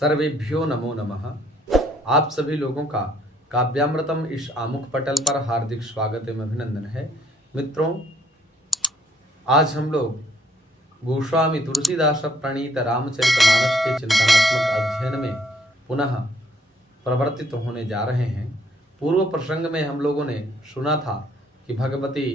सर्वेभ्यो नमो नमः। आप सभी लोगों का काव्यामृतम इस आमुख पटल पर हार्दिक स्वागत एवं अभिनंदन है। मित्रों, आज हम लोग गोस्वामी तुलसीदास प्रणीत रामचरितमानस के चिंतनात्मक अध्ययन में पुनः प्रवर्तित होने जा रहे हैं। पूर्व प्रसंग में हम लोगों ने सुना था कि भगवती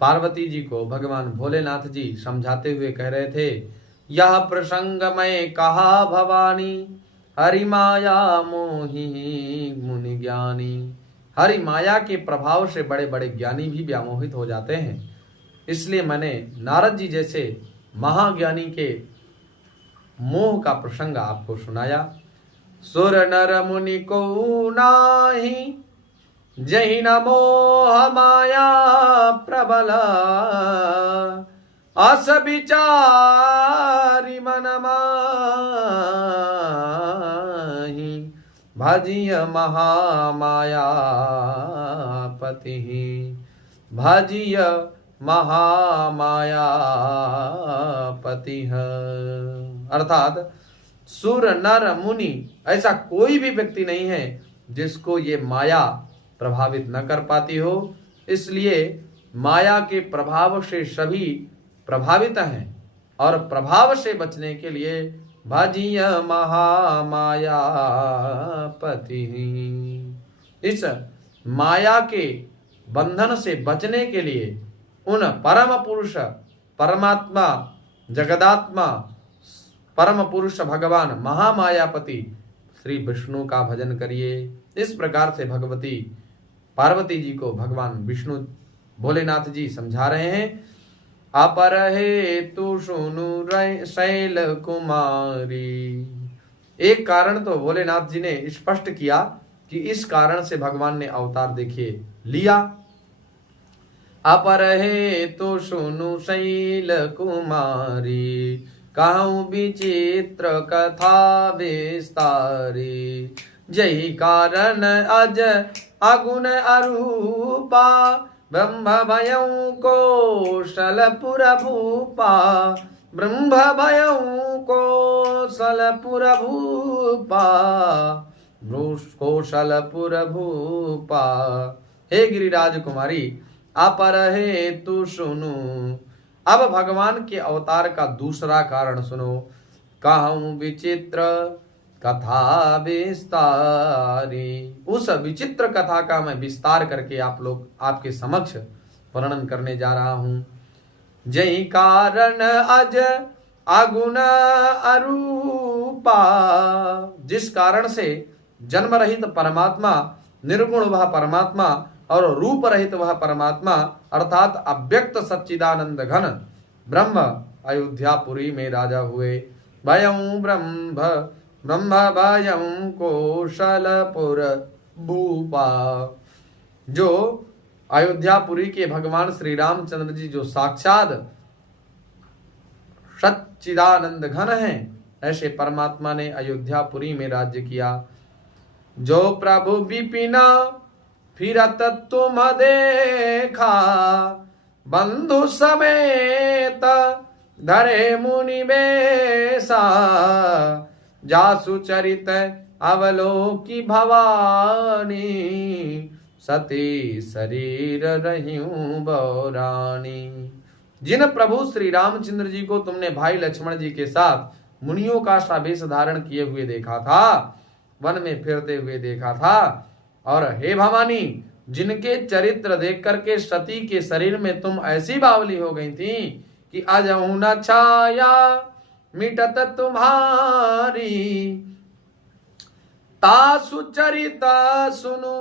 पार्वती जी को भगवान भोलेनाथ जी समझाते हुए कह रहे थे, यह प्रसंग मैं कहा भवानी, हरि माया मोहि मुनि ज्ञानी। हरि माया के प्रभाव से बड़े बड़े ज्ञानी भी व्यामोहित हो जाते हैं, इसलिए मैंने नारद जी जैसे महाज्ञानी के मोह का प्रसंग आपको सुनाया। सुर नर मुनि को नाही, जहि न मोह माया प्रबल। अस विचारी मन माहि, भजिय महामाया पति। भजिय महामाया पति। अर्थात सुर नर मुनि ऐसा कोई भी व्यक्ति नहीं है जिसको ये माया प्रभावित न कर पाती हो, इसलिए माया के प्रभाव से सभी प्रभावित हैं और प्रभाव से बचने के लिए भजिय महामाया पति। इस माया के बंधन से बचने के लिए उन परम पुरुष परमात्मा जगदात्मा परम पुरुष भगवान महामायापति श्री विष्णु का भजन करिए। इस प्रकार से भगवती पार्वती जी को भगवान विष्णु भोलेनाथ जी समझा रहे हैं। अपर हेतु सुनु शैल कुमारी। एक कारण तो भोलेनाथ जी ने स्पष्ट किया कि इस कारण से भगवान ने अवतार देखिए लिया। अपर हेतु सुनु शैल कुमारी, कहूँ विचित्र कथा विस्तारी। जही कारण अज अगुण अरूपा, ब्रह्म भयं कौशलपुर भूपा। ब्रह्म भयं कौशलपुर भूपा, कौशलपुर भूपा। हे गिरिराज कुमारी, अपर हेतु सुनु। अब भगवान के अवतार का दूसरा कारण सुनो। कहूँ विचित्र कथा विस्तारी। उस विचित्र कथा का मैं विस्तार करके आपके समक्ष वर्णन करने जा रहा हूं। जही कारण अज अगुण अरूपा। जिस कारण से जन्म रहित परमात्मा, निर्गुण वह परमात्मा और रूप रहित वह परमात्मा अर्थात अव्यक्त सच्चिदानंद घन ब्रह्म अयोध्यापुरी में राजा हुए। भयं ब्रह्म भयं कौशलपुर भूपा। जो अयोध्यापुरी के भगवान श्री रामचंद्र जी जो साक्षात सच्चिदानंद घन हैं, ऐसे परमात्मा ने अयोध्यापुरी में राज्य किया। जो प्रभु विपिन फिरत तुम देखा, बंधु समेत धरे मुनि बेसा। जासु चरित अवलोकी भवानी, सती शरीर रहियूं बौरानी। जिन प्रभु श्री रामचंद्र जी को तुमने भाई लक्ष्मण जी के साथ मुनियों का सा वेश धारण किए हुए देखा था, वन में फिरते हुए देखा था, और हे भवानी, जिनके चरित्र देख करके सती के शरीर में तुम ऐसी बावली हो गई थी कि अजहु न छाया मिटत तुम्हारी। तासु चरिता सुनु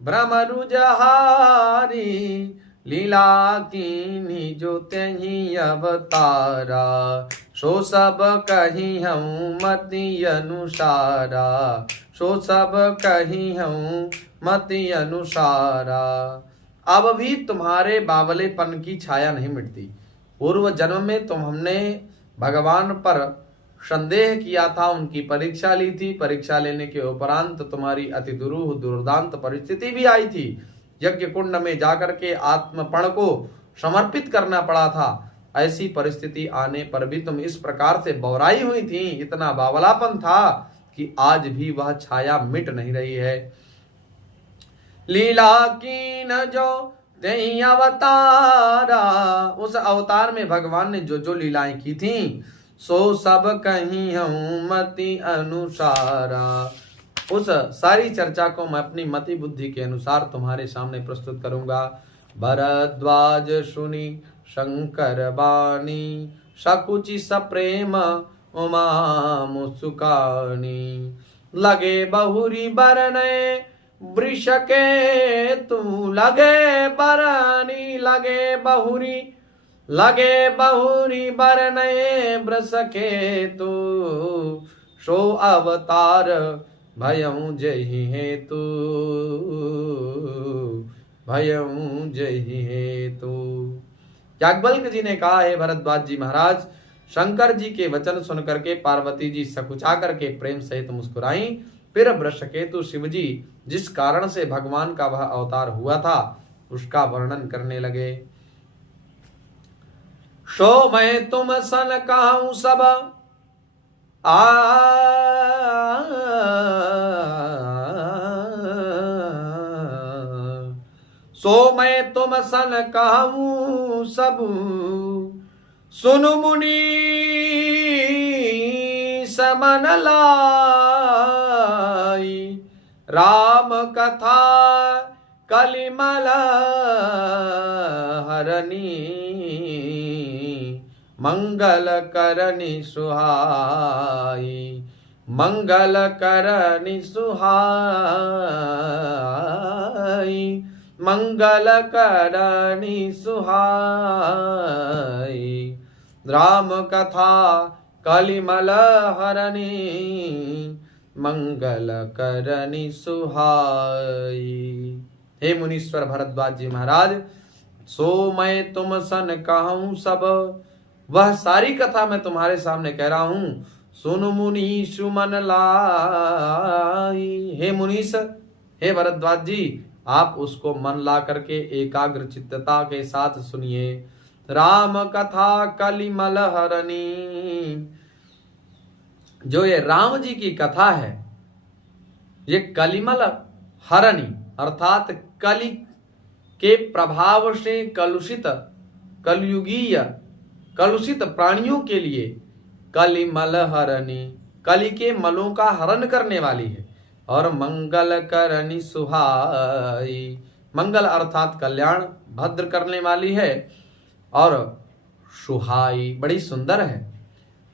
भ्रमरु जहारी। लीला कीन्ही जो तेहि अवतारा, सो सब कही हूँ मति अनुसारा। सो सब कही हूँ मति अनुसारा। अब भी तुम्हारे बावलेपन की छाया नहीं मिटती। पूर्व जन्म में हमने भगवान पर संदेह किया था, उनकी परीक्षा ली थी। परीक्षा लेने के उपरांत तुम्हारी अति दुरूह दुर्दांत परिस्थिति भी आई थी। यज्ञ कुंड में जाकर के आत्मपण को समर्पित करना पड़ा था। ऐसी परिस्थिति आने पर भी तुम इस प्रकार से बौराई हुई थी, इतना बावलापन था कि आज भी वह छाया मिट नहीं रही है। लीला की न जो तेई अवतारा, उस अवतार में भगवान ने जो जो लीलाएं की थी सो सब कहीं हूं मति अनुसारा। उस सारी चर्चा को मैं अपनी मति बुद्धि के अनुसार तुम्हारे सामने प्रस्तुत करूंगा। भरद्वाज सुनी शंकर बानी, सकुचि सप्रेम उमा मुस्कानी। लगे बहुरी बरने वृष के तू, लगे बरनी लगे बहुरी बरने वृष के तू। सो अवतार भयऊ जहि हेतु, भयऊ जहि हेतु। याज्ञवल्क्य जी ने कहा, है भरद्वाज जी महाराज, शंकर जी के वचन सुनकर के पार्वती जी सकुचा करके प्रेम सहित मुस्कुराई। फिर वृषकेतु शिव जी जिस कारण से भगवान का वह अवतार हुआ था उसका वर्णन करने लगे। सो मैं तुम सन कहूं सब सो मैं तुम सन कहूं सब, सुनु मुनि समन लाई। राम कथा कलिमल हरनी, मंगल करनी सुहाई। मंगल करनी सुहाई, मंगल करनी सुहाई। राम कथा कलिमल हरनी, मंगल करनी सुहाई। हे मुनीश्वर भरद्वाज जी महाराज, सो मैं तुम सन कहूं सब, वह सारी कथा मैं तुम्हारे सामने कह रहा हूं। सुन मुनि सुमन लाई। हे मुनीश, हे भरद्वाज जी, आप उसको मन ला करके एकाग्र चित्तता के साथ सुनिए। राम कथा कलिमल हरनी, जो ये राम जी की कथा है, ये कलिमल हरनी अर्थात कलि के प्रभाव से कलुषित कलयुगीय कलुषित प्राणियों के लिए कलिमल हरनी, कलि के मलों का हरण करने वाली है। और मंगल करनी सुहाई, मंगल अर्थात कल्याण, भद्र करने वाली है। और सुहाई बड़ी सुंदर है।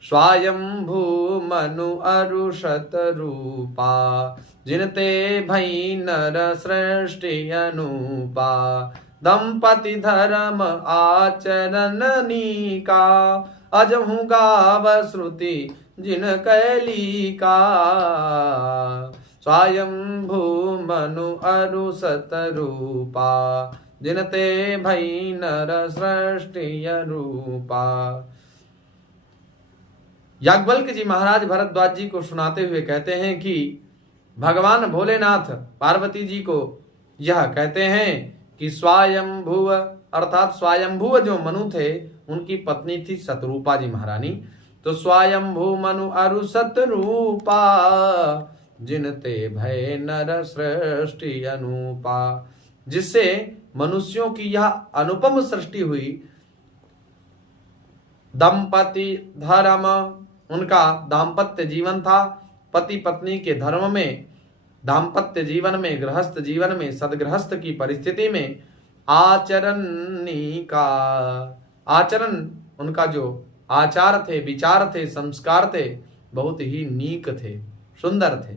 स्वयंभू मनु अरुषत रूपा, जिनते भई नर सृष्टि अनुपा। दंपति धर्म आचरण नीका, अजहु गाव श्रुति जिन कैली का। स्वयंभू मनु अरुषत रूपा, जिनते भई नर सृष्टि अनुपा। याज्ञवल्क्य जी महाराज भरद्वाज जी को सुनाते हुए कहते हैं कि भगवान भोलेनाथ पार्वती जी को यह कहते हैं कि स्वयंभुव अर्थात स्वयंभुव जो मनु थे उनकी पत्नी थी शतरूपा जी महारानी। तो स्वयंभू मनु अरु शतरूपा, जिनते भय नर सृष्टि अनुपा। जिससे मनुष्यों की यह अनुपम सृष्टि हुई। दंपति धर्म, उनका दाम्पत्य जीवन था। पति पत्नी के धर्म में, दाम्पत्य जीवन में, गृहस्थ जीवन में, सदगृहस्थ की परिस्थिति में आचरणी का, आचरण उनका जो आचार थे, विचार थे, संस्कार थे, बहुत ही नीक थे, सुंदर थे।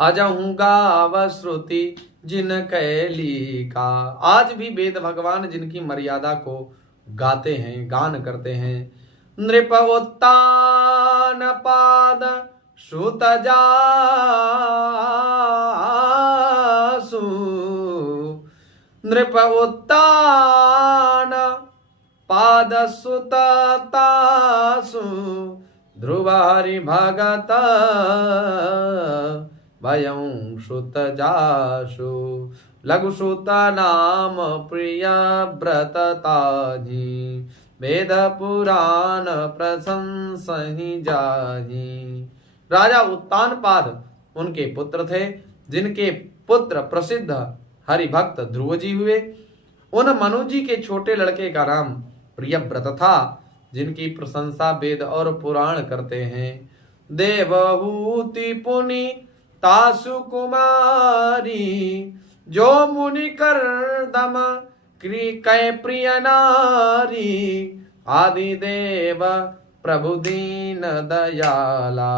अजहु गाव श्रुति जिन कैली का, आज भी वेद भगवान जिनकी मर्यादा को गाते हैं, गान करते हैं। नृप उत्तान पाद सुत जासु, नृप उत्तान पाद सुत तासु। ध्रुव हरि भगत भयं सुत जासु, लघु सुत नाम प्रिय व्रत ताजी। वेद पुराण प्रशंसहि जाहि। राजा उत्तानपाद उनके पुत्र थे, जिनके पुत्र प्रसिद्ध हरिभक्त ध्रुव जी हुए। उन मनु जी के छोटे लड़के का नाम प्रियव्रत था, जिनकी प्रशंसा वेद और पुराण करते हैं। देवहूति पुनि तासु कुमारी, जो मुनि करदम कै प्रिय नारी। आदि देव प्रभु दीन दयाला,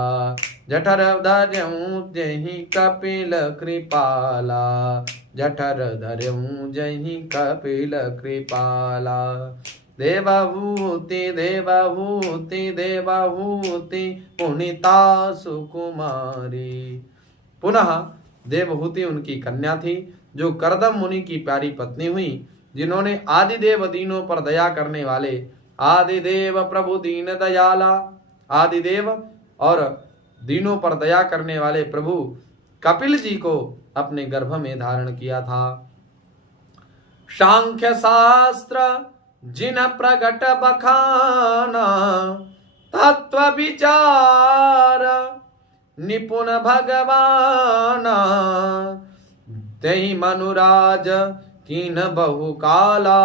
जठर धर्यु जहि कपिल कृपाला। जठर धर्यु जहि कपिल कृपाला। देवहूति देवहूति देवहूति पुनीता सुकुमारी। पुनः देवहूति उनकी कन्या थी, जो करदम मुनि की प्यारी पत्नी हुई, जिन्होंने आदिदेव दीनों पर दया करने वाले आदिदेव प्रभु दीन दयाला, आदिदेव और दीनों पर दया करने वाले प्रभु कपिल जी को अपने गर्भ में धारण किया था। सांख्य शास्त्र जिन प्रगट बखाना, तत्व विचार निपुण भगवाना। तहि मनुराज कीन बहु काला,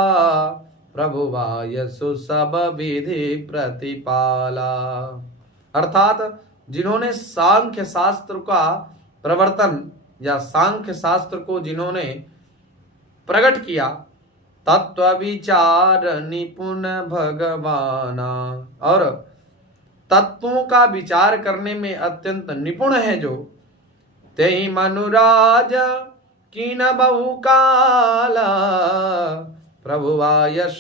प्रभु वायसु सब विधि प्रतिपाला। अर्थात जिन्होंने सांख्य शास्त्र का प्रवर्तन या सांख्य शास्त्र को जिन्होंने प्रकट किया, तत्व विचार निपुण भगवाना, और तत्वों का विचार करने में अत्यंत निपुण है जो। तेहि मनुराज कीन बहु काला, प्रभु आयश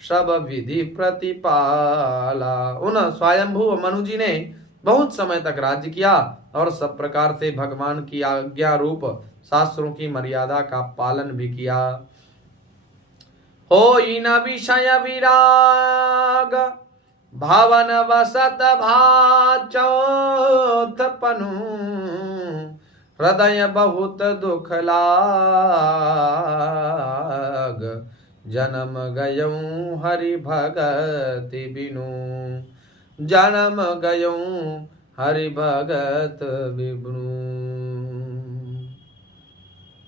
सब विधि प्रतिपाला। उन स्वयंभू मनु जी ने बहुत समय तक राज्य किया और सब प्रकार से भगवान की आज्ञा रूप शास्त्रों की मर्यादा का पालन भी किया। होई न विषय विराग, भावन वसत भाचौथ पनु। हृदय बहुत दुख लाग, जन्म गयऊं हरि भगति बिनु। जन्म गयऊं हरि भगत बिनु।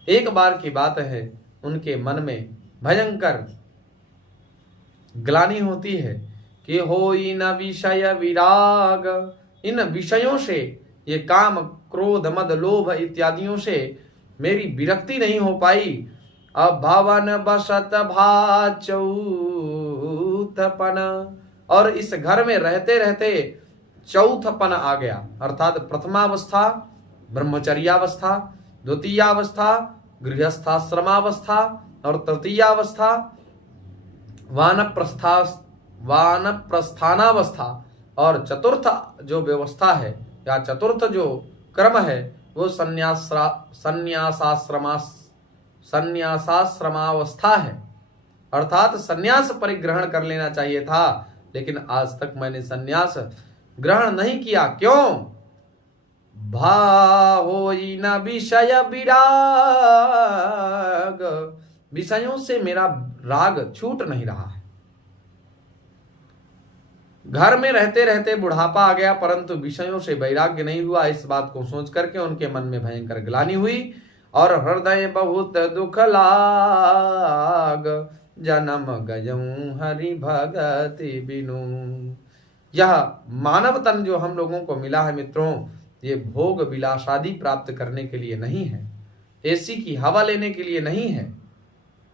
एक बार की बात है, उनके मन में भयंकर ग्लानि होती है कि होई न विषय विराग। इन विषयों से, ये काम क्रोध मद लोभ इत्यादियों से मेरी विरक्ति नहीं हो पाई। अब भवन बसत भाचौथपन, और इस घर में रहते रहते चौथपन आ गया। अर्थात प्रथमावस्था ब्रह्मचर्यावस्था, द्वितीयावस्था गृहस्थाश्रमावस्था, और तृतीयावस्था वानप्रस्थानावस्था, और चतुर्थ जो व्यवस्था है या चतुर्थ जो क्रम है वो संन्यासाश्रमावस्था है। अर्थात संन्यास परिग्रहण कर लेना चाहिए था, लेकिन आज तक मैंने संन्यास ग्रहण नहीं किया। क्यों? भावोई न विषय विराग, विषयों से मेरा राग छूट नहीं रहा है। घर में रहते रहते बुढ़ापा आ गया, परंतु विषयों से वैराग्य नहीं हुआ। इस बात को सोच करके उनके मन में भयंकर ग्लानि हुई, और हृदय बहुत दुख लाग, जन्म गयऊं हरि भगति बिनु। यह मानव तन जो हम लोगों को मिला है मित्रों, ये भोग विलासादि प्राप्त करने के लिए नहीं है, एसी की हवा लेने के लिए नहीं है,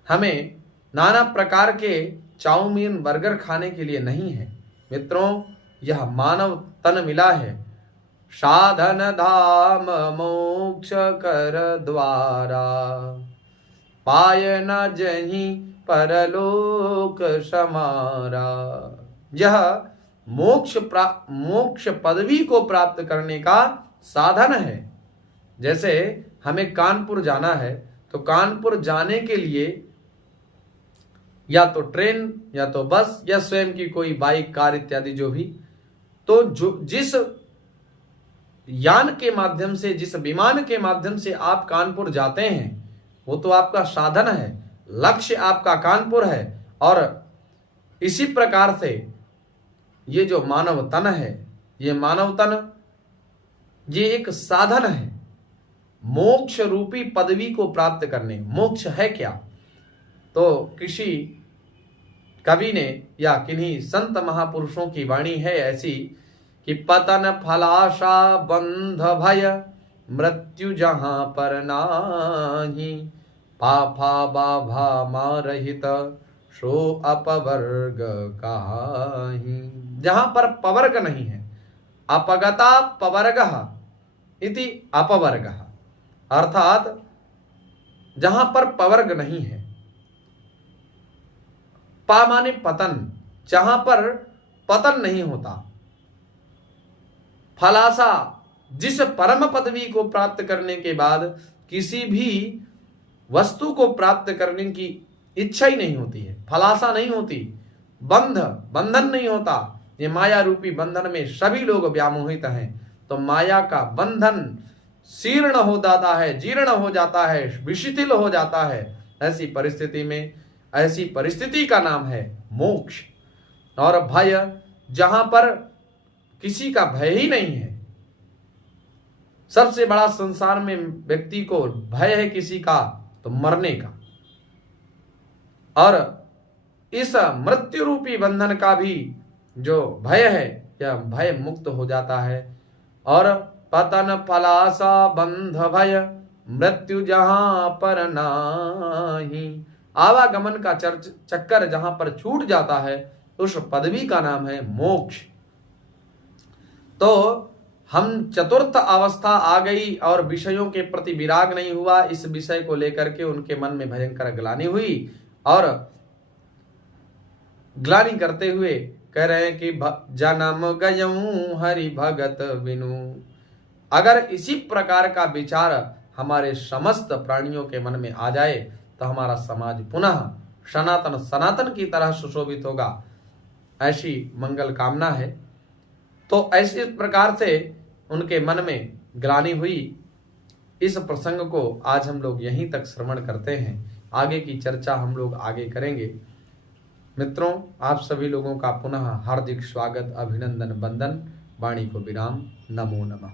हमें नाना प्रकार के चाउमीन बर्गर खाने के लिए नहीं है मित्रों। यह मानव तन मिला है साधन धाम मोक्ष कर द्वारा, पाय न जहीं परलोक समारा। यह मोक्ष पदवी को प्राप्त करने का साधन है। जैसे हमें कानपुर जाना है, तो कानपुर जाने के लिए या तो ट्रेन या तो बस या स्वयं की कोई बाइक कार इत्यादि जो भी, तो जिस यान के माध्यम से, जिस विमान के माध्यम से आप कानपुर जाते हैं, वो तो आपका साधन है, लक्ष्य आपका कानपुर है। और इसी प्रकार से ये जो मानव तन है, ये मानव तन ये एक साधन है मोक्ष रूपी पदवी को प्राप्त करने। मोक्ष है क्या? तो किसी कवि ने या किन्हीं संत महापुरुषों की वाणी है ऐसी कि पतन फलाशा बंध भय मृत्यु जहां पर नाही, पाफा बाभा मारहित सो अपवर्ग काहि। जहां पर पवर्ग नहीं है, अपगता पवर्गः इति अपवर्गः, अर्थात जहां पर पवर्ग नहीं है, पा माने पतन, जहां पर पतन नहीं होता, फलासा जिस परम पदवी को प्राप्त करने के बाद किसी भी वस्तु को प्राप्त करने की इच्छा ही नहीं होती है, फलासा नहीं होती, बंधन नहीं होता। ये माया रूपी बंधन में सभी लोग व्यामोहित हैं, तो माया का बंधन शीर्ण हो जाता है, जीर्ण हो जाता है, विशिथिल हो जाता है। ऐसी परिस्थिति में, ऐसी परिस्थिति का नाम है मोक्ष। और भय, जहां पर किसी का भय ही नहीं है। सबसे बड़ा संसार में व्यक्ति को भय है किसी का, तो मरने का। और इस मृत्यु रूपी बंधन का भी जो भय है, यह भय मुक्त हो जाता है। और पतन फलासा बंध भय मृत्यु जहां पर नाही, आवागमन का चक्कर जहां पर छूट जाता है, उस पदवी का नाम है मोक्ष। तो हम चतुर्थ अवस्था आ गई और विषयों के प्रति विराग नहीं हुआ, इस विषय को लेकर के उनके मन में भयंकर ग्लानि हुई और ग्लानि करते हुए कह रहे हैं कि जन्म गयऊं हरि भगत बिनु। अगर इसी प्रकार का विचार हमारे समस्त प्राणियों के मन में आ जाए तो हमारा समाज पुनः सनातन की तरह सुशोभित होगा, ऐसी मंगल कामना है। तो ऐसे प्रकार से उनके मन में ग्लानि हुई। इस प्रसंग को आज हम लोग यहीं तक श्रवण करते हैं, आगे की चर्चा हम लोग आगे करेंगे। मित्रों, आप सभी लोगों का पुनः हार्दिक स्वागत, अभिनंदन, वंदन। वाणी को विराम। नमो नमः।